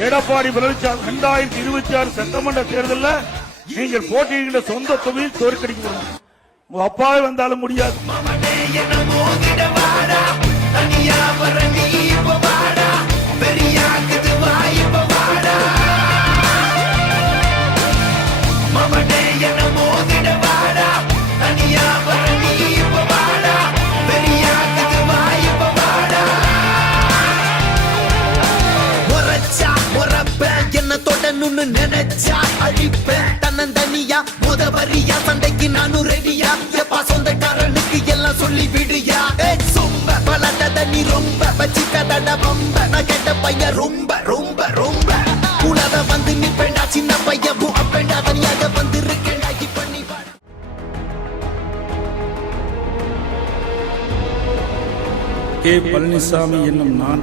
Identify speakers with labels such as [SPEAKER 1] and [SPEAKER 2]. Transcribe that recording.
[SPEAKER 1] எடப்பாடி பழனிசாமி இரண்டாயிரத்தி இருபத்தி ஆறு சட்டமன்ற தேர்தலில் நீங்கள் போட்டியிடுகின்ற சொந்த தொகுதியில் தோற்கடிக்கப்படும் உங்க அப்பாவே வந்தாலும் முடியாது.
[SPEAKER 2] பண்ணணும்னு நினைச்சா அழிப்பேன் தன்னந்தனியா முதவரியா சண்டைக்கு நானும் ரெடியா எப்பா சொந்தக்காரனுக்கு எல்லாம் சொல்லி விடுயா. ஏய், சொம்ப பலட்டத நீ ரொம்ப வச்சுக்கதட ரொம்ப. நான் கேட்ட பையன் ரொம்ப ரொம்ப ரொம்ப. உலக வந்து நிப்பேண்டா சின்ன பையன். அப்பேண்டா தனியாக வந்து இருக்கேண்டா இப்ப
[SPEAKER 1] கே பழனிசாமி என்னும் நான்